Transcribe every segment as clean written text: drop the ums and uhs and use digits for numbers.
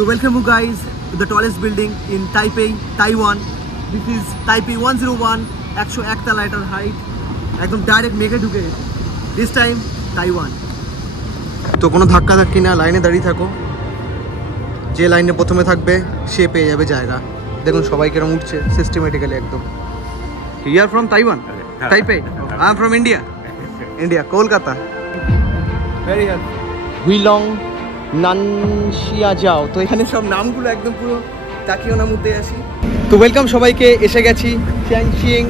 So welcome you guys to the tallest building in Taipei, Taiwan. This is Taipei 101, 101 তলা এটার height, একদম direct মেঘে ঢুকে গেছে। This time Taiwan. তো কোনো ধাক্কা ধাক্কি না, লাইনে দাঁড়িয়ে থাকো, যে লাইনে প্রথমে থাকবে সে পেয়ে যাবে জায়গা। দেখুন সবাই কেরম উঠছে সিস্টেমেটিক্যালি একদম। You are from Taiwan? Taipei? I am from India. India, Kolkata. Very helpful. হুইলং নানশিয়া যাও। তো এখানে সব নামগুলো একদম পুরো তাকিও নাম মধ্যে আসি। তো ওয়েলকাম সবাইকে, এসে গেছি চ্যাংশিং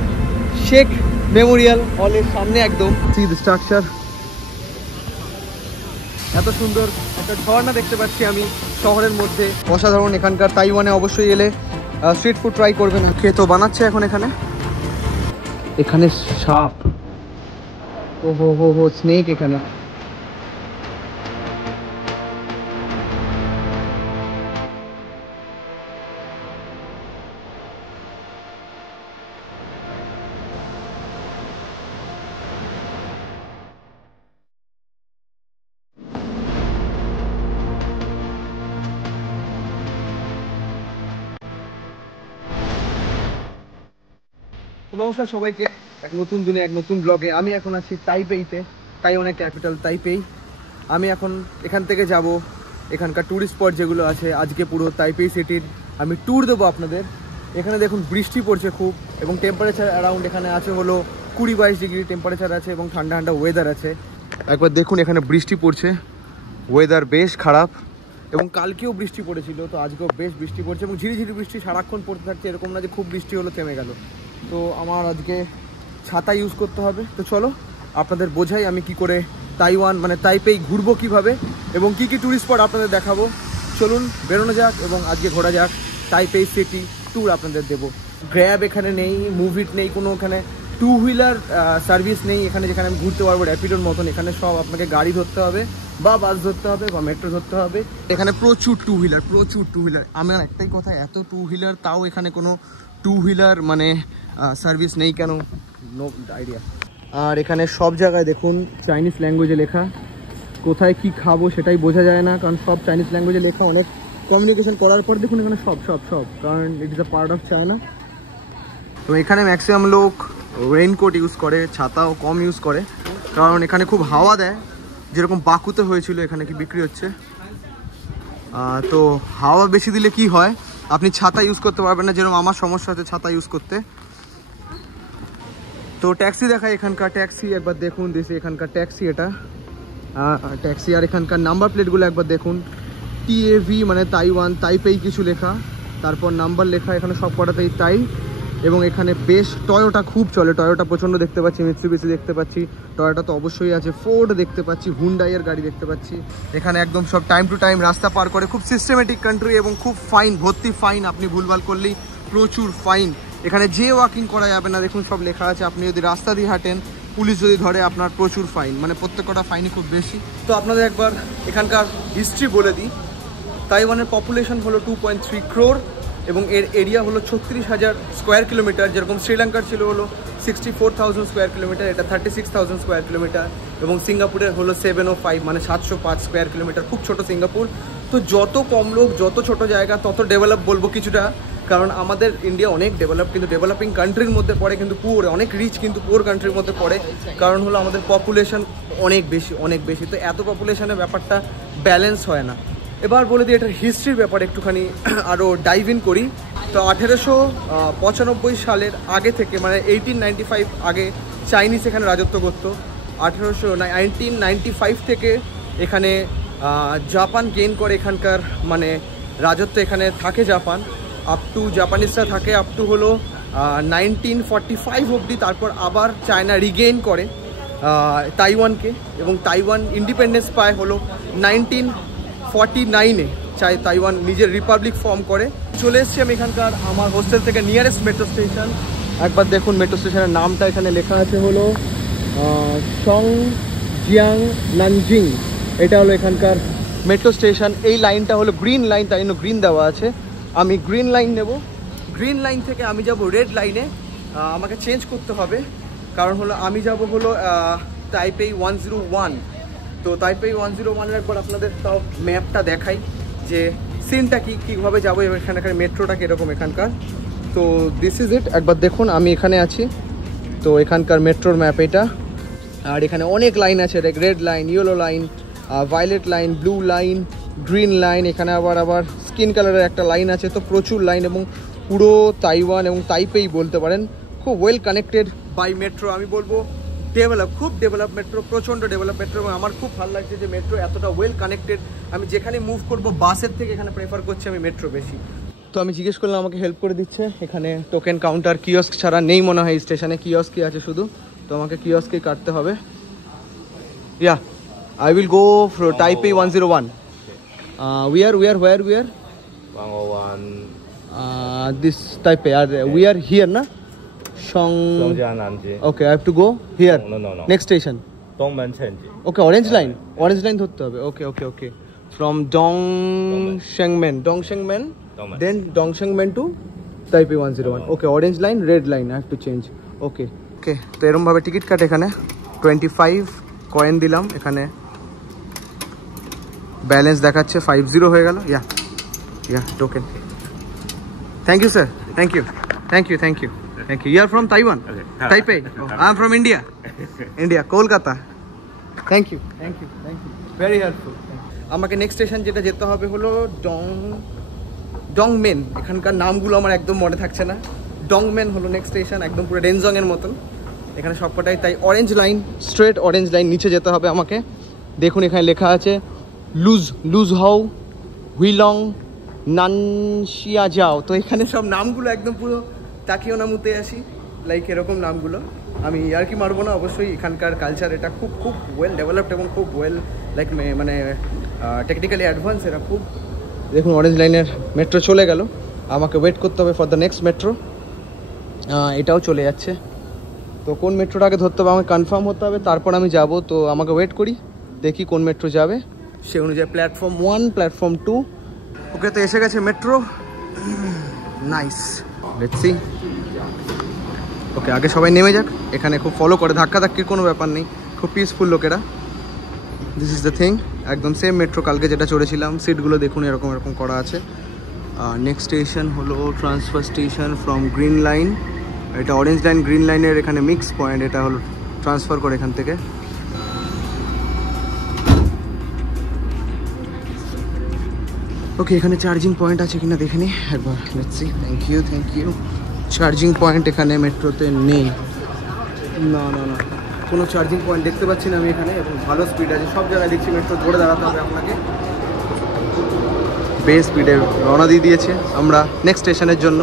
শেখ মেমোরিয়াল হলের সামনে একদম। সি দ্য স্ট্রাকচার, এত সুন্দর একটা ঝর্ণা দেখতে পাচ্ছি আমি শহরের মধ্যে, অসাধারণ। এখানকার তাইওয়ানে অবশ্যই এলে স্ট্রিট ফুড ট্রাই করবেন। খেয়ে তো বানাচ্ছে এখন এখানে সাপ, ও হো স্নেক এখানে। নমস্কার সবাইকে, এক নতুন দিনে এক নতুন ব্লগে। আমি এখন আছি তাইপেইতে, তাইওয়ানের ক্যাপিটাল তাইপেই। আমি এখন এখান থেকে যাব এখানকার ট্যুরিস্ট স্পট যেগুলো আছে। আজকে পুরো তাইপেই সিটির আমি ট্যুর দেবো আপনাদের। এখানে দেখুন বৃষ্টি পড়ছে খুব, এবং টেম্পারেচার অ্যারাউন্ড এখানে আছে হলো 20-22 ডিগ্রি টেম্পারেচার আছে, এবং ঠান্ডা ঠান্ডা ওয়েদার আছে। একবার দেখুন এখানে বৃষ্টি পড়ছে, ওয়েদার বেশ খারাপ, এবং কালকেও বৃষ্টি পড়েছিল, তো আজকেও বেশ বৃষ্টি পড়ছে, এবং ঝিরিঝিরি বৃষ্টি সারাক্ষণ পড়তে থাকছে, এরকম না যে খুব বৃষ্টি হলো থেমে গেল। তো আমার আজকে ছাতা ইউজ করতে হবে। তো চলো আপনাদের বোঝাই আমি কি করে তাইওয়ান মানে তাইপেই ঘুরবো কিভাবে, এবং কি কি ট্যুরিস্ট স্পট আপনাদের দেখাবো। চলুন বেরোনো যাক এবং আজকে ঘোরা যাক তাইপেই সিটি ট্যুর আপনাদের দেবো। গ্র্যাব এখানে নেই, মুভিট নেই, কোনো এখানে টু হুইলার সার্ভিস নেই এখানে, যেখানে আমি ঘুরতে পারবো র্যাপিডোর মতন। এখানে সব আপনাকে গাড়ি ধরতে হবে, বা বাস ধরতে হবে, বা মেট্রো ধরতে হবে। এখানে প্রচুর টু হুইলার। আমার একটাই কথা, এত টু হুইলার, তাও এখানে কোনো টু হুইলার মানে সার্ভিস নেই কেন, নো আইডিয়া। আর এখানে সব জায়গায় দেখুন চাইনিজ ল্যাঙ্গুয়েজে লেখা, কোথায় কি খাবো সেটাই বোঝা যায় না, কারণ সব চাইনিজ ল্যাঙ্গুয়েজে লেখা। অনেক কমিউনিকেশন করার পর দেখুন এখানে সব, কারণ it is a part of China. তো এখানে ম্যাক্সিমাম লোক রেইনকোট ইউজ করে, ছাতাও কম ইউজ করে, কারণ এখানে খুব হাওয়া দেয়, যেরকম বাকুতে হয়েছিল এখানে কি বিক্রি হচ্ছে। তো হাওয়া বেশি দিলে কি হয়, আপনি ছাতা ইউজ করতে পারবেন না, যেরকম আমার সমস্যা হচ্ছে ছাতা ইউজ করতে। তো ট্যাক্সি দেখায়, এখানকার ট্যাক্সি একবার দেখুন, দেশে এখানকার ট্যাক্সি, এটা ট্যাক্সি। আর এখানকার নাম্বার প্লেটগুলো একবার দেখুন, TAV মানে তাইওয়ান, তাইপেই কিছু লেখা, তারপর নাম্বার লেখা, এখানে সব কটাতেই তাই। এবং এখানে বেশ টয়োটা খুব চলে, টয়োটা প্রচণ্ড দেখতে পাচ্ছি, মিৎসুবিশি দেখতে পাচ্ছি, টয়োটা তো অবশ্যই আছে, ফোর্ড দেখতে পাচ্ছি, হুন্ডাইয়ের গাড়ি দেখতে পাচ্ছি। এখানে একদম সব টাইম টু টাইম রাস্তা পার করে, খুব সিস্টেমেটিক কান্ট্রি, এবং খুব ফাইন, ভর্তি ফাইন। আপনি ভুলভাল করলেই প্রচুর ফাইন। এখানে যে ওয়াকিং করা যাবে না, দেখুন সব লেখা আছে। আপনি যদি রাস্তা দিয়ে হাঁটেন, পুলিশ যদি ধরে, আপনার প্রচুর ফাইন, মানে প্রত্যেকটা ফাইনই খুব বেশি। তো আপনাদের একবার এখানকার হিস্ট্রি বলে দিই। তাইওয়ানের পপুলেশন হলো 2.3 crore, এবং এর এরিয়া হলো 36,000 স্কোয়ার কিলোমিটার। যেরকম শ্রীলঙ্কার ছিল হলো 64,000 স্কোয়ার কিলোমিটার, এটা 36,000 স্কোয়ার কিলোমিটার। এবং সিঙ্গাপুরের হলো 705 মানে 705 স্কোয়ার কিলোমিটার, খুব ছোট সিঙ্গাপুর। তো যত কম লোক, যত ছোট জায়গা, তত ডেভেলপ বলবো কিছুটা, কারণ আমাদের ইন্ডিয়া অনেক ডেভেলপ, কিন্তু ডেভেলপিং কান্ট্রির মধ্যে পড়ে, কিন্তু পুয়ার, অনেক রিচ কিন্তু পুয়ার কান্ট্রির মধ্যে পড়ে, কারণ হলো আমাদের পপুলেশন অনেক বেশি। তো এত পপুলেশনের ব্যাপারটা ব্যালেন্স হয় না। এবার বলে দিই এটার হিস্ট্রির ব্যাপারে একটুখানি আরও ডাইভ ইন করি। তো 1895 সালের আগে থেকে, মানে 1895 আগে চাইনিজ এখানে রাজত্ব করতো। 1995 থেকে এখানে জাপান গেইন করে এখানকার মানে রাজত্ব, এখানে থাকে জাপান, আপ টু জাপানিজরা থাকে আপ টু হলো 1945 অবধি। তারপর আবার চায়না রিগেইন করে তাইওয়ানকে, এবং তাইওয়ান ইন্ডিপেন্ডেন্স পায় হলো 1949-এ। তাইওয়ান নিজের রিপাবলিক ফর্ম করে। চলে এসেছি আমি এখানকার আমার হোস্টেল থেকে নিয়ারেস্ট মেট্রো স্টেশন। একবার দেখুন মেট্রো স্টেশনের নামটা, এখানে লেখা আছে হলো সংজিয়াং নানজিং। এটা হলো এখানকার মেট্রো স্টেশন। এই লাইনটা হলো গ্রিন লাইন, তাই জন্য গ্রিন দেওয়া আছে। আমি গ্রিন লাইন নেব। গ্রিন লাইন থেকে আমি যাব রেড লাইনে, আমাকে চেঞ্জ করতে হবে, কারণ হলো আমি যাব হলো তাইপেই 101। তো তাইপেই 101-এর একবার আপনাদের তাও ম্যাপটা দেখাই, যে সিনটা কীভাবে যাবো এবং এখানকার মেট্রোটা কীরকম এখানকার। তো দিস ইজ ইট, একবার দেখুন আমি এখানে আছি। তো এখানকার মেট্রোর ম্যাপ এটা, আর এখানে অনেক লাইন আছে, red line, yellow line, violet line, blue line, green line, এখানে আবার স্কিন কালারের একটা লাইন আছে। তো প্রচুর লাইন এবং পুরো তাইওয়ান এবং তাইপেই বলতে পারেন খুব ওয়েল কানেক্টেড বাই মেট্রো। আমি বলবো খুব ডেভেলপ মেট্রো, প্রচণ্ড ডেভেলপ মেট্রো, এবং আমার খুব ভালো লাগছে যে মেট্রো এতটা ওয়েল কানেক্টেড। আমি যেখানে মুভ করব বাসের থেকে এখানে প্রেফার করছি আমি মেট্রো বেশি। তো আমি জিজ্ঞেস করলাম, আমাকে হেল্প করে দিচ্ছে। এখানে টোকেন কাউন্টার কিয়স্ক ছাড়া নেই মনে হয় স্টেশনে, কিয়স্কই আছে শুধু। তো আমাকে কিয়স্কেই কাটতে হবে। ইয়া, I will go for Taipei 101. Where? 101. This Taipei. We are here, na? Songjiananji. Okay, I have to go here. No. Next station. Dongmen-Chenji. Okay, orange line. Orange line ধরতে হবে. Okay. From Dongshengmen. Then Dongshengmen to Taipei 101. Okay, orange line, red line. I have to change. Okay. তো এরকম ভাবে ticket কাটে এখানে 25 coin দিলাম, এখানে balance দেখাচ্ছে 50 হয়ে গেল। Yeah token. Thank you sir, thank you. You are from Taiwan? Taipei? I am from India, Kolkata. Thank you, very helpful. আমাকে নেক্সট স্টেশন যেটা যেতে হবে হলো ডংমেন। এখানকার নামগুলো আমার একদম মনে থাকছে না। ডংমেন হলো নেক্সট স্টেশন, একদম পুরো ডেনজংয়ের মতন এখানে সবকটাই। তাই orange line, straight orange line নিচে যেতে হবে আমাকে। দেখুন এখানে লেখা আছে লুজ হাও হুইলং নানশিয়া যাও। তো এখানে সব নামগুলো একদম পুরো তাকিও নামুতে আসি, লাইক এরকম নামগুলো। আমি আর কি মারবো না, অবশ্যই এখানকার কালচার এটা খুব ওয়েল ডেভেলপড এবং খুব ওয়েল লাইক মানে টেকনিক্যালি অ্যাডভান্স এরা খুব। দেখুন অরেঞ্জ লাইনের মেট্রো চলে গেল, আমাকে ওয়েট করতে হবে ফর দ্য নেক্সট মেট্রো। এটাও চলে যাচ্ছে। তো কোন মেট্রোটা আগে ধরতে হবে আমাকে কনফার্ম হতে হবে, তারপর আমি যাব। তো আমাকে ওয়েট করি, দেখি কোন মেট্রো যাবে, সে অনুযায়ী প্ল্যাটফর্ম 1, প্ল্যাটফর্ম 2। ওকে, তো এসে গেছে metro. Nice, let's see. Okay, আগে সবাই নেমে যাক। এখানে খুব ফলো করে, ধাক্কাধাক্কির কোনো ব্যাপার নেই, খুব পিসফুল লোকেরা। দিস ইজ দ্য থিং, একদম সেম মেট্রো কালকে যেটা চড়েছিলাম। সিটগুলো দেখুন এরকম করা আছে। নেক্সট স্টেশন হলো transfer station from green line. এটা অরেঞ্জ লাইন গ্রিন লাইনের এখানে মিক্স পয়েন্ট, এটা হলো ট্রান্সফার করে এখান থেকে। ওকে, এখানে চার্জিং পয়েন্ট আছে কিনা দেখে নিই একবার, let's see. Thank you. Charging point এখানে মেট্রোতে নেই, না কোনো চার্জিং পয়েন্ট দেখতে পাচ্ছি না আমি এখানে। এবং ভালো স্পিড আছে সব জায়গায় দেখছি, মেট্রো ধরে দাঁড়াতে হবে আপনাকে। বেশ স্পিডে রওনা দিয়ে দিয়েছে আমরা নেক্সট স্টেশনের জন্য।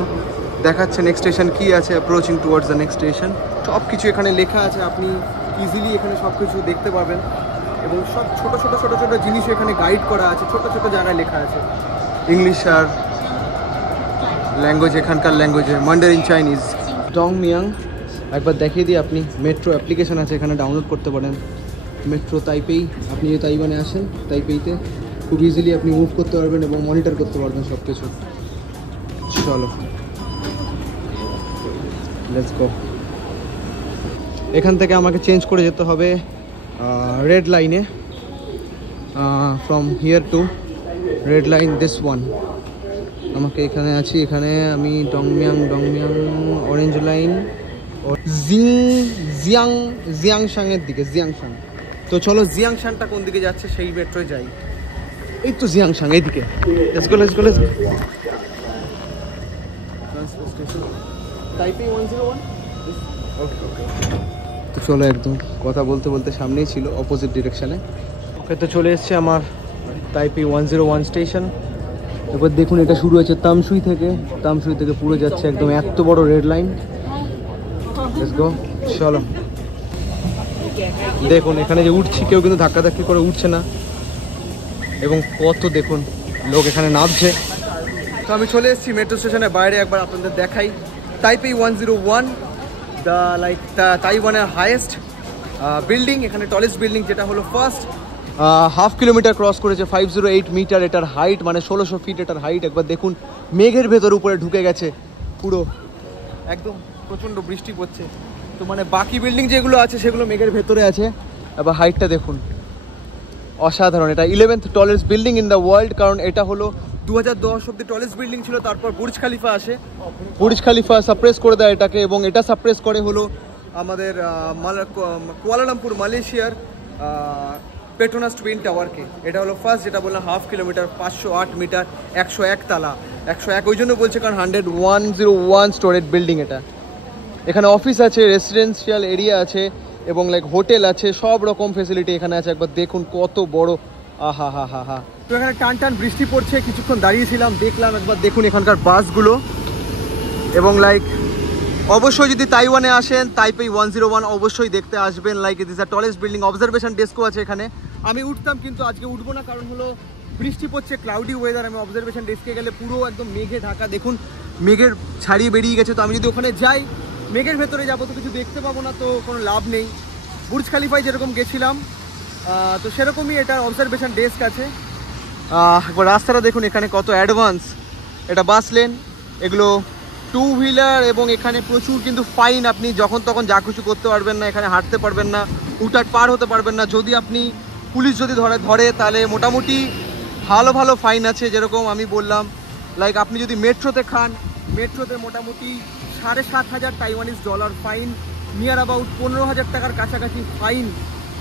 দেখাচ্ছে নেক্সট স্টেশন কী আছে, approaching towards the next station. সব কিছু এখানে লেখা আছে, আপনি ইজিলি এখানে সব কিছু দেখতে পাবেন। এবং সব ছোট ছোট জিনিসও এখানে গাইড করা আছে, ছোট জায়গায় লেখা আছে ইংলিশ আর ল্যাঙ্গুয়েজ, এখানকার ল্যাঙ্গুয়েজে ম্যান্ডারিন চাইনিজ। ডংমিয়াং একবার দেখিয়ে দিই, আপনি মেট্রো অ্যাপ্লিকেশন আছে এখানে ডাউনলোড করতে পারেন। মেট্রো তাইপেই, আপনি যদি তাইওয়ানে আসেন তাইপেইতে খুব ইজিলি আপনি মুভ করতে পারবেন এবং মনিটর করতে পারবেন সব কিছু। চলো লেটস গো। এখান থেকে আমাকে চেঞ্জ করে যেতে হবে রেড লাইনে, from here two red line this one. আমাকে এখানে আছি, এখানে আমি ডংমিয়াং অরেঞ্জ লাইন জিয়াংশাংয়ের দিকে, জিয়াংশাং। তো চলো জিয়াংশাংটা কোন দিকে যাচ্ছে সেই মেট্রোয় যাই। এই তো জিয়াংশাং, এইদিকে। Let's go. তাইপেই 101। ওকে। তো চলো, একদম কথা বলতে সামনেই ছিল, অপোজিট ডিরেকশানে। ওকে, তো চলে এসছে আমার তাইপেই 101 স্টেশন। এবার দেখুন এটা শুরু হয়েছে তামসুই থেকে পুরো যাচ্ছে একদম এত বড় রেড লাইন। লেটস গো, চলো। দেখুন এখানে যে উঠছি, কেউ কিন্তু ধাক্কাধাক্কি করে উঠছে না, এবং কত দেখুন লোক এখানে নামছে। তো আমি চলে এসেছি মেট্রো স্টেশনের বাইরে, একবার আপনাদের দেখাই। তাইপেই 101, তাইওয়ানের হাইয়েস্ট বিল্ডিং, এখানে টলেস্ট বিল্ডিং, যেটা হলো ফার্স্ট। 1/2 কিলোমিটার ক্রস করেছে, 508 মিটার এটার হাইট, মানে 1600 ফিট এটার হাইট। একবার দেখুন মেঘের ভেতর উপরে ঢুকে গেছে পুরো, একদম প্রচণ্ড বৃষ্টি পড়ছে। তো মানে বাকি বিল্ডিং যেগুলো আছে সেগুলো মেঘের ভেতরে আছে। এবার হাইটটা দেখুন, অসাধারণ। এটা 11th tallest building in the world, কারণ এটা হলো 2010 অব্দি টলেস্ট বিল্ডিং ছিল, তারপর বুর্জ খালিফা আসে, বুর্জ খালিফা সাপ্রেস করে দেয় এটাকে, এবং এটা সাপ্রেস করে হলো আমাদের কুয়ালালামপুর মালয়েশিয়ার পেট্রোনাস টুইন টাওয়ারকে। এটা হলো ফার্স্ট, যেটা বললাম 1/2 কিলোমিটার, 508 মিটার, 101 তালা। 101 ওই জন্য বলছে কারণ 101 স্টোরেড বিল্ডিং এটা। এখানে অফিস আছে, রেসিডেন্সিয়াল এরিয়া আছে, এবং লাইক হোটেল আছে, সব রকম ফেসিলিটি এখানে আছে। একবার দেখুন কত বড়, আহা হা হা হা। তো এখানে টান টান বৃষ্টি পড়ছে, কিছুক্ষণ দাঁড়িয়েছিলাম, দেখলাম, একবার দেখুন এখানকার বাসগুলো। এবং লাইক অবশ্যই যদি তাইওয়ানে আসেন, তাইপেই 101 অবশ্যই দেখতে আসবেন। Like it is the tallest building. Observation ডেস্কও আছে এখানে। আমি উঠতাম কিন্তু আজকে উঠবো না, কারণ হলো বৃষ্টি পড়ছে, ক্লাউডি ওয়েদার। আমি অবজারভেশন ডেস্কে গেলে পুরো একদম মেঘে ঢাকা, দেখুন মেঘের ছাড়িয়ে বেরিয়ে গেছে। তো আমি যদি ওখানে যাই, মেঘের ভেতরে যাবো, তো কিছু দেখতে পাবো না, তো কোনো লাভ নেই। বুর্জ খালিফায় যেরকম গেছিলাম, তো সেরকমই এটার অবজারভেশন ডেস্ক আছে। একবার রাস্তাটা দেখুন এখানে কত অ্যাডভান্স। এটা বাস লেন, এগুলো 2 হুইলার, এবং এখানে প্রচুর কিন্তু ফাইন। আপনি যখন তখন যা কিছু করতে পারবেন না, এখানে হাঁটতে পারবেন না, উঠাট পার হতে পারবেন না। যদি আপনি পুলিশ যদি ধরে তাহলে মোটামুটি ভালো ভালো ফাইন আছে। যেরকম আমি বললাম, লাইক আপনি যদি মেট্রোতে খান, মেট্রোতে মোটামুটি 7,500 Taiwanese dollar fine, near about 15,000 টাকার কাছাকাছি ফাইন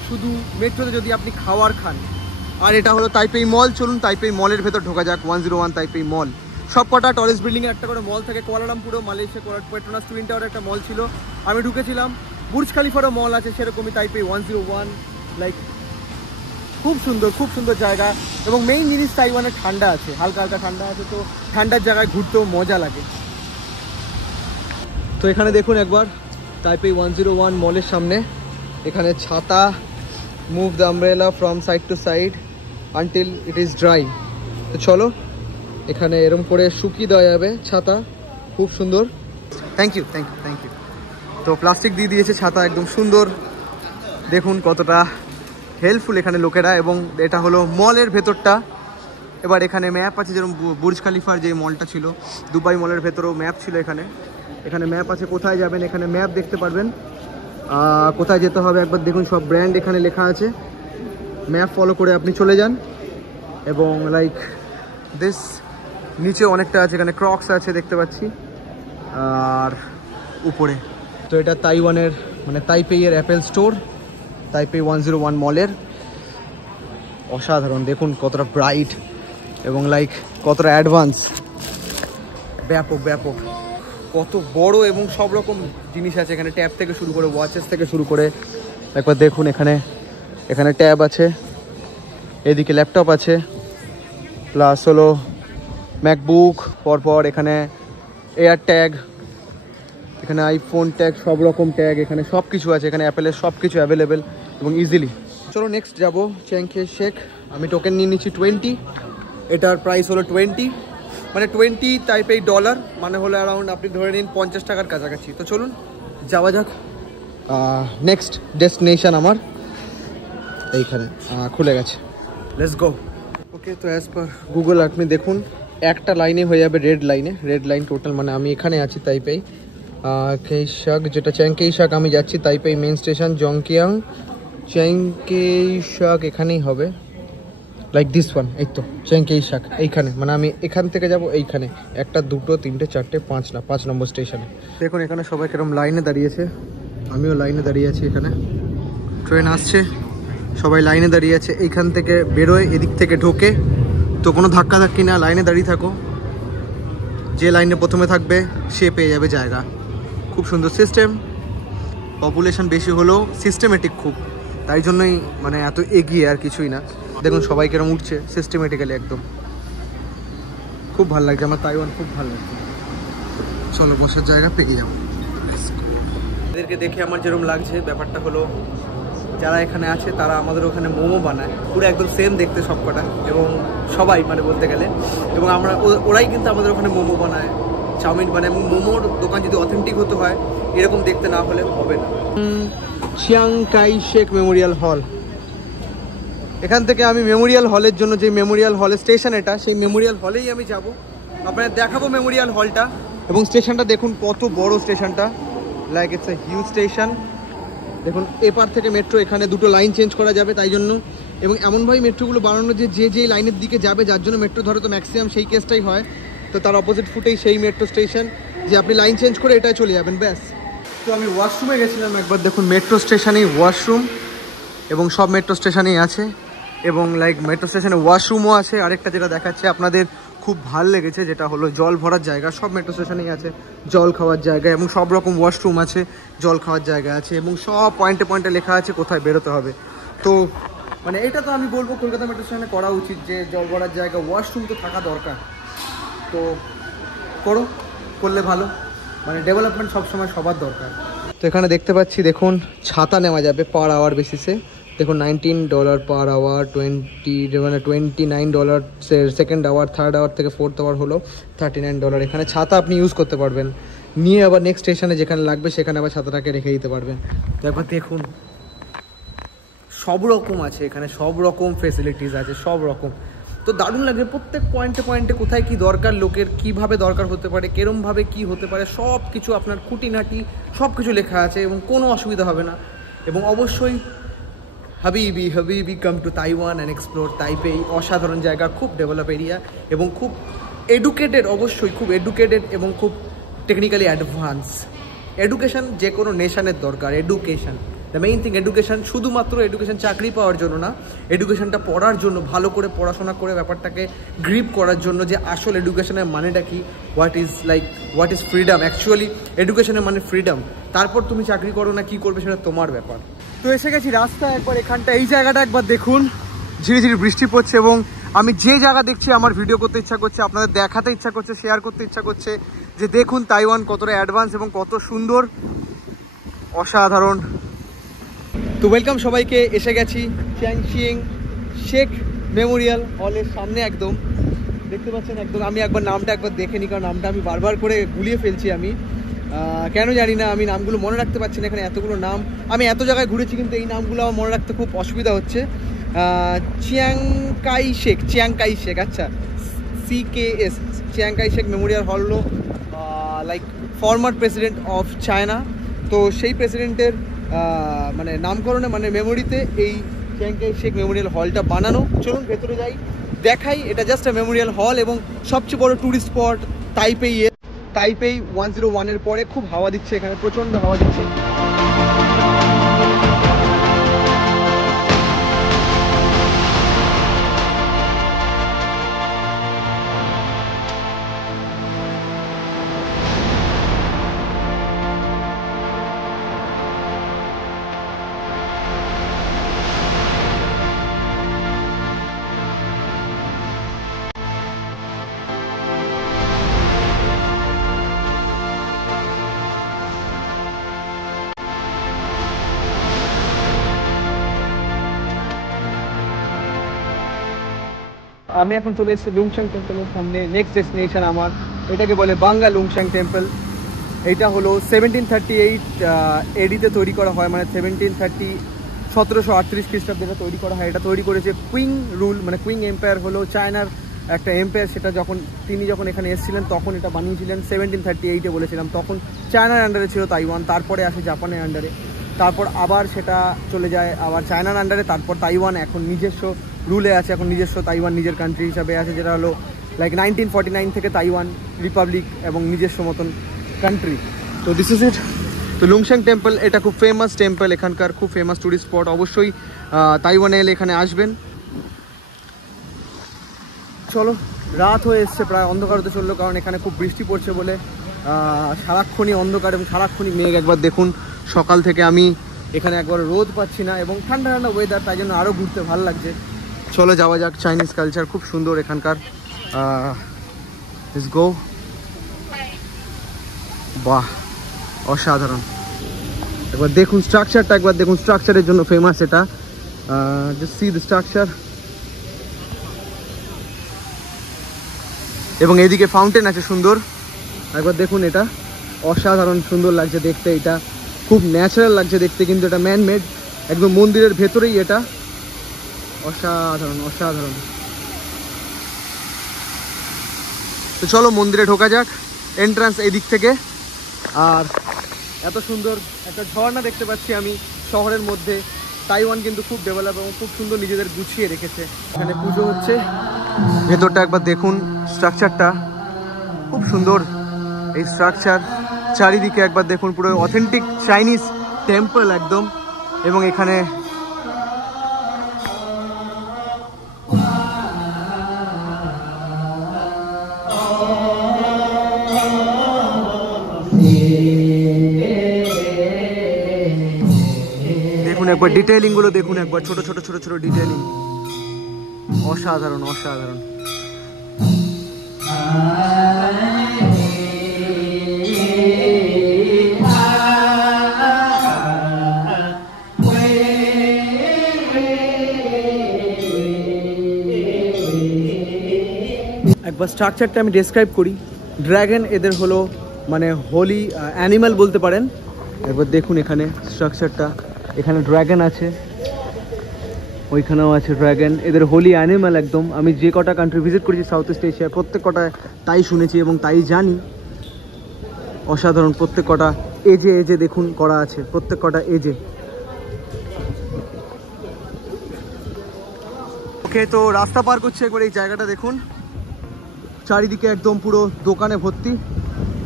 শুধু মেট্রোতে যদি আপনি খাওয়ার খান। আর এটা হলো তাইপেই মল। চলুন তাইপেই মলের ভেতর ঢোকা যাক। 101 তাইপেই মল। সব কটা টলেস্ট বিল্ডিংয়ে একটা করে মল থাকে। কুয়ালালামপুরেও মালয়েশিয়া পেট্রোনাস টুইন টাওয়ারে একটা মল ছিল, আমি ঢুকেছিলাম। বুর্জ খালিফারও মল আছে, সেরকমই তাইপেই 101। লাইক খুব সুন্দর জায়গা। এবং মেইন জিনিস, তাইওয়ানে ঠান্ডা আছে, হালকা হালকা ঠান্ডা আছে, তো ঠান্ডার জায়গায় ঘুরতেও মজা লাগে। তো এখানে দেখুন একবার তাইপেই 101 মলের সামনে, এখানে ছাতা, move the umbrella from side to side until it is dry. তো চলো, এখানে এরম করে শুকিয়ে দেওয়া যাবে ছাতা, খুব সুন্দর। Thank you. তো প্লাস্টিক দিয়ে দিয়েছে ছাতা, একদম সুন্দর। দেখুন কতটা হেল্পফুল এখানে লোকেরা। এবং এটা হলো মলের ভেতরটা। এবার এখানে ম্যাপ আছে, যেরকম বুর্জ খালিফার যে মলটা ছিল, দুবাই মলের ভেতরেও ম্যাপ ছিল। এখানে ম্যাপ আছে, কোথায় যাবেন এখানে ম্যাপ দেখতে পারবেন, কোথায় যেতে হবে একবার দেখুন। সব ব্র্যান্ড এখানে লেখা আছে, ম্যাপ ফলো করে আপনি চলে যান। এবং লাইক দিস নিচে অনেকটা আছে, এখানে ক্রক্স আছে দেখতে পাচ্ছি, আর উপরে। তো এটা তাইওয়ানের মানে তাইপেইয়ের অ্যাপেল স্টোর, তাইপেই 101 মলের। অসাধারণ, দেখুন কতটা ব্রাইট এবং লাইক কতটা অ্যাডভান্স, ব্যাপক কত বড়। এবং সব রকম জিনিস আছে এখানে, ট্যাব থেকে শুরু করে, ওয়াচেস থেকে শুরু করে। একবার দেখুন এখানে ট্যাব আছে, এদিকে ল্যাপটপ আছে, প্লাস হলো ম্যাকবুক, পরপর এখানে এয়ার ট্যাগ, এখানে আইফোন ট্যাগ, সব রকম ট্যাগ, এখানে সব কিছু আছে। এখানে অ্যাপেলের সব কিছু অ্যাভেলেবেল এবং ইজিলি। চলো নেক্সট যাবো চ্যাংকে শেক। আমি টোকেন নিয়ে নিচ্ছি 20। এটার প্রাইস হলো 20, মানে 20 তাইপেই ডলার, মানে হলো অ্যারাউন্ড আপনি ধরে নিন 50 টাকার কাছাকাছি। তো চলুন যাওয়া যাক। নেক্সট ডেস্টিনেশন আমার এইখানে খুলে গেছে, লেটস গো। ওকে, তো অ্যাজ পার গুগল আপনি দেখুন একটা লাইনে হয়ে যাবে, রেড লাইন টোটাল। মানে আমি এখানে আছি তাইপেই কেইশাক, যেটা চ্যাংকেইশাক আমি যাচ্ছি, তাইপেই মেন স্টেশন জংকিয়াং চ্যাংকেইশাক এখানেই হবে, লাইক দিস ওয়ান। এই তো চ্যাংকেইশাক এইখানে, মানে আমি এখান থেকে যাব এইখানে 1, 2, 3, 4, 5 নম্বর স্টেশনে। দেখুন এখানে সবাই কিরকম লাইনে দাঁড়িয়েছে, আমিও লাইনে দাঁড়িয়ে আছি। এখানে ট্রেন আসছে, সবাই লাইনে দাঁড়িয়ে আছে। এইখান থেকে বেরোয়, এদিক থেকে ঢোকে, তো কোনো ধাক্কাধাক্কি না, লাইনে দাঁড়িয়ে থাকো। যে লাইনে প্রথমে থাকবে সে পেয়ে যাবে জায়গা। খুব সুন্দর সিস্টেম, পপুলেশন বেশি হলেও সিস্টেমেটিক খুব, তাই জন্যই মানে এত এগিয়ে, আর কিছুই না। দেখুন সবাই কিরকম উঠছে সিস্টেমেটিক্যালি, একদম খুব ভালো লাগছে। আমার তাইওয়ান খুব ভালো লাগছে। চলো বসার জায়গা পেয়ে যাবো। এদেরকে দেখে আমার যেরকম লাগছে, ব্যাপারটা হলো যারা এখানে আছে তারা আমাদের ওখানে মোমো বানায়, পুরো একদম সেম দেখতে সবকটা, এবং সবাই মানে বলতে গেলে। এবং ওরাই কিন্তু আমাদের ওখানে মোমো বানায়, চাউমিন বানায়। এবং মোমোর দোকান যদি অথেন্টিক হতে হয়, এরকম দেখতে না হলে হবে না। চিয়াং কাই শেক মেমোরিয়াল হল, এখান থেকে আমি মেমোরিয়াল হলের জন্য, যে মেমোরিয়াল হলের স্টেশন এটা, সেই মেমোরিয়াল হলেই আমি যাব, আপনাদের দেখাবো মেমোরিয়াল হলটা। এবং স্টেশনটা দেখুন কত বড় স্টেশনটা, like it's a huge station. দেখুন এপার থেকে মেট্রো, এখানে দুটো লাইন চেঞ্জ করা যাবে, তাই জন্য এবং এমনভাবেই মেট্রোগুলো বানানো যে যে লাইনের দিকে যাবে, যার জন্য মেট্রো ধরে, তো ম্যাক্সিমাম সেই কেসটাই হয়। তো তার অপোজিট ফুটেই সেই মেট্রো স্টেশন, যে আপনি লাইন চেঞ্জ করে এটাই চলে যাবেন, ব্যাস। তো আমি ওয়াশরুমে গেছিলাম একবার, দেখুন মেট্রো স্টেশনেই ওয়াশরুম, এবং সব মেট্রো স্টেশনেই আছে, এবং লাইক মেট্রো স্টেশনে ওয়াশরুমও আছে। আরেকটা যেটা দেখাচ্ছে আপনাদের খুব ভালো লেগেছে, যেটা হলো জল ভরার জায়গা, সব মেট্রো স্টেশনেই আছে জল খাওয়ার জায়গা, এবং সব রকম ওয়াশরুম আছে, জল খাওয়ার জায়গা আছে, এবং সব পয়েন্টে পয়েন্টে লেখা আছে কোথায় বেরোতে হবে। তো মানে এটা তো আমি বলবো কলকাতা মেট্রো স্টেশনে করা উচিত, যে জল ভরার জায়গা, ওয়াশরুম তো থাকা দরকার। তো করলে ভালো, মানে ডেভেলপমেন্ট সবসময় সবার দরকার। তো এখানে দেখতে পাচ্ছি, দেখুন ছাতা নেওয়া যাবে পার আওয়ার বেসিসে। দেখুন $19 per hour, $29 second hour, third hour থেকে ফোর্থ আওয়ার হলো $39। এখানে ছাতা আপনি ইউজ করতে পারবেন, নিয়ে আবার নেক্সট স্টেশনে যেখানে লাগবে সেখানে আবার ছাতাটাকে রেখে দিতে পারবেন। তারপর দেখুন সব রকম আছে এখানে, সব রকম ফেসিলিটিস আছে, সব রকম। তো দারুণ লাগে, প্রত্যেক পয়েন্টে পয়েন্টে কোথায় কি দরকার লোকের, কিভাবে দরকার হতে পারে, কেরমভাবে কি হতে পারে, সব কিছু আপনার খুঁটিনাটি সব কিছু লেখা আছে, এবং কোনো অসুবিধা হবে না। এবং অবশ্যই হাবিবি come to Taiwan and explore Taipei. অসাধারণ জায়গা, খুব ডেভেলপ এরিয়া, এবং খুব এডুকেটেড, অবশ্যই খুব এডুকেটেড, এবং খুব টেকনিক্যালি অ্যাডভান্স। এডুকেশন যে কোনো নেশনের দরকার, education the main thing. Education শুধুমাত্র এডুকেশন চাকরি পাওয়ার জন্য না, এডুকেশনটা পড়ার জন্য, ভালো করে পড়াশোনা করে ব্যাপারটাকে গ্রিপ করার জন্য, যে আসল এডুকেশনের মানেটা কি, হোয়াট ইজ ফ্রিডম। অ্যাকচুয়ালি এডুকেশনের মানে ফ্রিডম। তারপর তুমি চাকরি করো না কি করবে সেটা তোমার ব্যাপার। তো এসে গেছি রাস্তা, একবার এখানটা, এই জায়গাটা একবার দেখুন, ঝিরিঝিরি বৃষ্টি পড়ছে, এবং আমি যে জায়গা দেখছি আমার ভিডিও করতে ইচ্ছা করছে, আপনাদের দেখাতে ইচ্ছা করছে, শেয়ার করতে ইচ্ছা করছে, যে দেখুন তাইওয়ান কতটা অ্যাডভান্স এবং কত সুন্দর, অসাধারণ। তো ওয়েলকাম সবাইকে, এসে গেছি চ্যাংশিং শেখ মেমোরিয়াল হলের সামনে, একদম দেখতে পাচ্ছেন একদম। আমি একবার নামটা একবার দেখে নিই, কারণ নামটা আমি বারবার করে গুলিয়ে ফেলছি, আমি কেন জানি না, আমি নামগুলো মনে রাখতে পারছি না। এখানে এতগুলো নাম, আমি এত জায়গায় ঘুরেছি, কিন্তু এই নামগুলো আমার মনে রাখতে খুব অসুবিধা হচ্ছে। চিয়াং কাই শেক, আচ্ছা, CKS, চিয়াং কাই শেক মেমোরিয়াল হল হলো like former president of China. তো সেই প্রেসিডেন্টের মানে নামকরণে, মানে মেমোরিতে এই চিয়াং কাই শেক মেমোরিয়াল হলটা বানানো। চলুন ভেতরে যাই, দেখাই। এটা জাস্ট মেমোরিয়াল হল, এবং সবচেয়ে বড় ট্যুরিস্ট স্পট তাইপেই 101-এর পরে। খুব হাওয়া দিচ্ছে এখানে, প্রচণ্ড হাওয়া দিচ্ছে। আমি এখন চলে এসেছি লুংশাং টেম্পলের সামনে। নেক্সট ডেস্টিনেশন আমার, এটাকে বলে বাঙ্গা লুংশাং টেম্পল। এইটা হলো 1738 এডিতে তৈরি করা হয়, মানে 1738 খ্রিস্টাব্দে তৈরি করা হয়। এটা তৈরি করেছে কুইং রুল, মানে কুইং এম্পায়ার হলো চায়নার একটা এম্পায়ার। সেটা তিনি যখন এখানে এসেছিলেন তখন এটা বানিয়েছিলেন 1738-এ বলেছিলাম। তখন চায়নার আন্ডারে ছিল তাইওয়ান, তারপরে আসে জাপানের আন্ডারে, তারপর আবার সেটা চলে যায় আবার চায়নার আন্ডারে, তারপর তাইওয়ান এখন নিজস্ব রুলে আছে, এখন নিজস্ব তাইওয়ান নিজের কান্ট্রি হিসাবে আছে, যেটা হলো লাইক 1949 থেকে তাইওয়ান রিপাবলিক এবং নিজস্ব মতন কান্ট্রি। তো দিস ইজ ইট। তো লুংশাং টেম্পল, এটা খুব ফেমাস টেম্পল, এখানকার খুব ফেমাস টুরিস্ট স্পট। অবশ্যই তাইওয়ানে এলে এখানে আসবেন। চলো, রাত হয়ে এসছে, প্রায় অন্ধকার হতে চললো, কারণ এখানে খুব বৃষ্টি পড়ছে বলে সারাক্ষণই অন্ধকার এবং সারাক্ষণই মেঘ। একবার দেখুন, সকাল থেকে আমি এখানে একবার রোদ পাচ্ছি না, এবং ঠান্ডা ঠান্ডা ওয়েদার, তাই জন্য আরও ঘুরতে ভালো লাগছে। চলো যাওয়া যাক। চাইনিজ কালচার খুব সুন্দর এখানকার। Let's go. বাহ, অসাধারণ। একবার দেখুন স্ট্রাকচারটা, একবার দেখুন, স্ট্রাকচারের জন্য ফেমাস এটা। Just see the structure. এবং এদিকে ফাউন্টেন আছে সুন্দর, একবার দেখুন। এটা অসাধারণ সুন্দর লাগছে দেখতে, এটা খুব ন্যাচারাল লাগছে দেখতে, কিন্তু এটা ম্যানমেড, একদম মন্দিরের ভেতরেই এটা। অসাধারণ অসাধারণ। তো চলো মন্দিরে ঢোকা যাক। এন্ট্রান্স এদিক থেকে। আর এত সুন্দর একটা ঝর্ণা দেখতে পাচ্ছি আমি শহরের মধ্যে, তাইওয়ান কিন্তু খুব ডেভেলপ এবং খুব সুন্দর নিজেদের গুছিয়ে রেখেছে। এখানে পুজো হচ্ছে, ভেতরটা একবার দেখুন, স্ট্রাকচারটা খুব সুন্দর। এই স্ট্রাকচার চারিদিকে একবার দেখুন, পুরো অথেন্টিক চাইনিজ টেম্পল একদম। এবং এখানে দেখুন একবার ডিটেইলিং গুলো দেখুন, একবার ছোট ছোট ছোট ছোট ডিটেইলিং, অসাধারণ অসাধারণ। একবার স্ট্রাকচারটা আমি ডেসক্রাইব করি। ড্রাগন এদের হলো মানে হোলি অ্যানিমাল বলতে পারেন। একবার দেখুন এখানে স্ট্রাকচারটা, এখানে ড্রাগন আছে, ওইখানেও আছে ড্রাগন, এদের হোলি অ্যানিমাল একদম। আমি যে কটা কান্ট্রি ভিজিট করেছি সাউথ ইস্ট এশিয়ার, প্রত্যেক কটায় তাই শুনেছি এবং তাই জানি। অসাধারণ, প্রত্যেক কটা এজে এজে দেখুন করা আছে, প্রত্যেক কটা এজে। ওকে, তো রাস্তা পার করছে, একবার এই জায়গাটা দেখুন, চারিদিকে একদম পুরো দোকানে ভর্তি,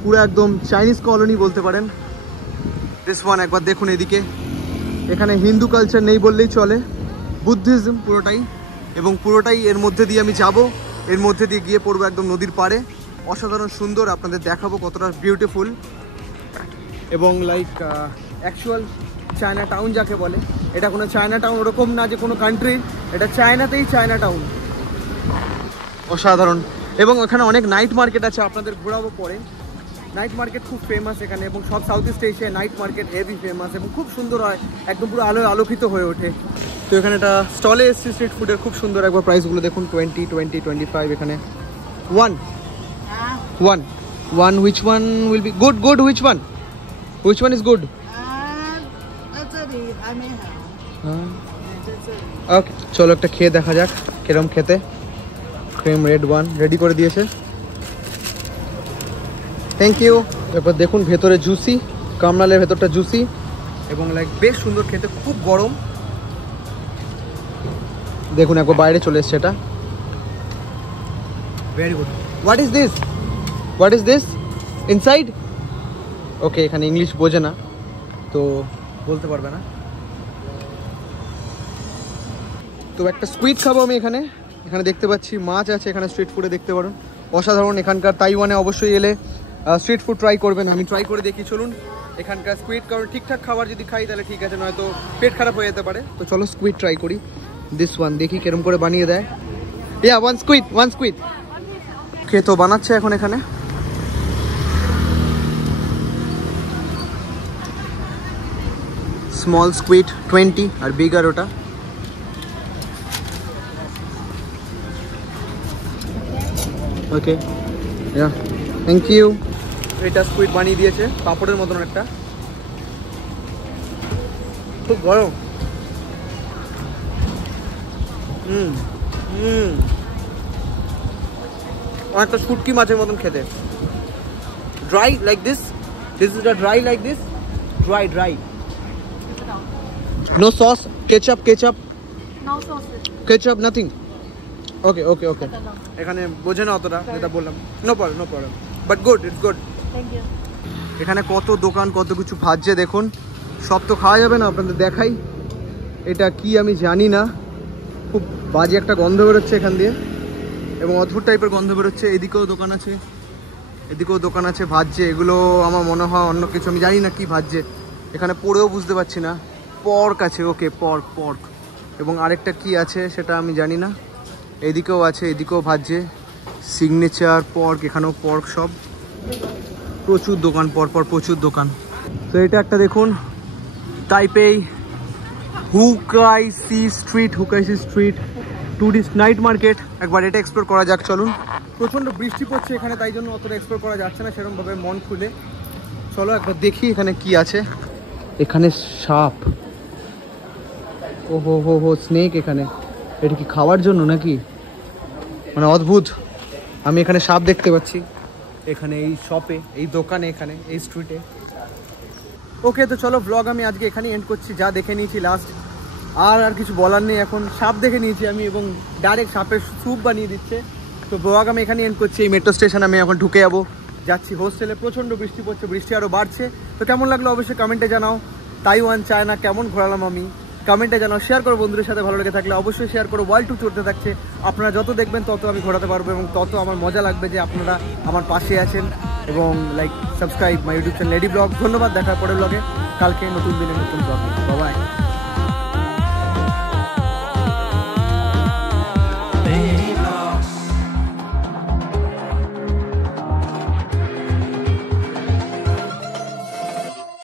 পুরো একদম চাইনিজ কলোনি বলতে পারেন। দিস ওয়ান একবার দেখুন এদিকে, এখানে হিন্দু কালচার নেই বললেই চলে, বুদ্ধিজম পুরোটাই। এবং পুরোটাই এর মধ্যে দিয়ে আমি যাব, এর মধ্যে দিয়ে গিয়ে পড়বো একদম নদীর পাড়ে। অসাধারণ সুন্দর, আপনাদের দেখাবো কতটা বিউটিফুল। এবং লাইক অ্যাকচুয়াল চায়না টাউন যাকে বলে, এটা কোনো চায়না টাউন ওরকম না যে কোনো কান্ট্রির, এটা চায়নাতেই চায়না টাউন। অসাধারণ। এবং ওখানে অনেক নাইট মার্কেট আছে, আপনাদের ঘোরাবো পরে। নাইট মার্কেট খুব ফেমাস এখানে, এবং সব সাউথ ইস্ট এশিয়ায় নাইট মার্কেট হেভি ফেমাস এবং খুব সুন্দর হয়, একদম পুরো আলোয় আলোকিত হয়ে ওঠে। তো এখানে একটা স্টলে এসছি স্ট্রিট ফুডের, খুব সুন্দর। একবার প্রাইসগুলো দেখুন, 20, 20, 25 এখানে। one which one will be good which one is good? ওকে, চলো একটা খেয়ে দেখা যাক কিরম খেতে। ক্রিম রেড ওয়ান রেডি করে দিয়েছে, থ্যাংক ইউ। এরপর দেখুন ভেতরে জুসি, কামরালের ভেতরটা জুসি এবং লাইক বেশ সুন্দর খেতে, খুব গরম। দেখুন একবার বাইরে চলে এসছে এটা, very good. What is this inside? Okay, এখানে ইংলিশ বোঝে না তো বলতে পারবে না। তো একটা স্কুইড খাবো আমি এখানে। এখানে দেখতে পাচ্ছি মাছ আছে, এখানে স্ট্রিট ফুডে দেখতে পারেন। অসাধারণ। এখানকার তাইওয়ানে অবশ্যই এলে স্ট্রিট ফুড ট্রাই করবেন, আমি ট্রাই করে দেখি। চলুন এখানকার স্কুইড, কারণ ঠিকঠাক খাবার যদি খাই তাহলে ঠিক আছে, নয়তো পেট খারাপ হয়ে যেতে পারে। তো চলো স্কুইড ট্রাই করি। দিস ওয়ান দেখি কিরম করে বানিয়ে দেয়। One squid. ওকে, তো বানাচ্ছে এখন এখানে। স্মল স্কুইড 20 আর বিগার ওটা। ওকে, থ্যাংক ইউ। এটা স্কুইড বানিয়ে দিয়েছে পাপড়ের মতন একটা, খুব গরম। অনেকটা শুটকি মাছের মতন খেতে। Dry like this is the dry like this, dry. No sauce, ketchup nothing. Okay এখানে বোঝে না অতটা, যেটা বললাম। No problem but good, it's good. এখানে কত দোকান, কত কিছু ভাজছে দেখুন। সব তো খাওয়া যাবে না, আপনাদের দেখাই। এটা কি আমি জানি না, খুব বাজে একটা গন্ধ বেরোচ্ছে এখান দিয়ে এবং অদ্ভুত টাইপের গন্ধ বেরোচ্ছে। এদিকেও দোকান আছে ভাজছে। এগুলো আমার মনে হয় অন্য কিছু, আমি জানি না কি ভাজছে। এখানে পড়েও বুঝতে পারছি না। পর্ক আছে, ওকে পর্ক। এবং আরেকটা কি আছে সেটা আমি জানি না। এদিকেও আছে, এদিকেও ভাজছে। সিগনেচার পর্ক, এখানেও পর্ক। সব প্রচুর দোকান, পরপর প্রচুর দোকান। তো এটা একটা দেখুন, তাইপেই হুকাইসি স্ট্রিট টুরিস্ট নাইট মার্কেট। একবার এটা এক্সপ্লোর করা যাক, চলুন। প্রচণ্ড বৃষ্টি পড়ছে এখানে, তাই জন্য অতটা এক্সপ্লোর করা যাচ্ছে না সেরকমভাবে মন খুলে। চলো একবার দেখি এখানে কি আছে। এখানে সাপ, হো স্নেক। এখানে এটা কি খাওয়ার জন্য নাকি, মানে অদ্ভুত। আমি এখানে সাপ দেখতে পাচ্ছি এখানে, এই শপে, এই দোকানে, এখানে এই স্ট্রিটে। ওকে, তো চলো ব্লগ আমি আজকে এখানেই এন্ড করছি। যা দেখে নিয়েছি লাস্ট আর কিছু বলার নেই, এখন সাপ দেখে নিয়েছি আমি এবং ডাইরেক্ট সাপের স্যুপ বানিয়ে দিচ্ছে। তো ব্লগ আমি এখানে এন্ড করছি। এই মেট্রো স্টেশন আমি এখন ঢুকে যাচ্ছি হোস্টেলে। প্রচণ্ড বৃষ্টি পড়ছে, বৃষ্টি আরও বাড়ছে। তো কেমন লাগলো অবশ্যই কমেন্টে জানাও। তাইওয়ান চায়না কেমন ঘোরালাম আমি কমেন্টে জানাও। শেয়ার করো বন্ধুদের সাথে, ভালো লেগে থাকলে অবশ্যই শেয়ার করো। ওয়ার্ল্ড টু চলতে থাকছে, আপনারা যত দেখবেন তত আমি ঘোরাতে পারবো এবং তত আমার মজা লাগবে যে আপনারা আমার পাশে আছেন। এবং like subscribe my YouTube channel lady blog. ধন্যবাদ, দেখার পরের ব্লগে কালকে নতুন দিনে নতুন ব্লগ। বাই।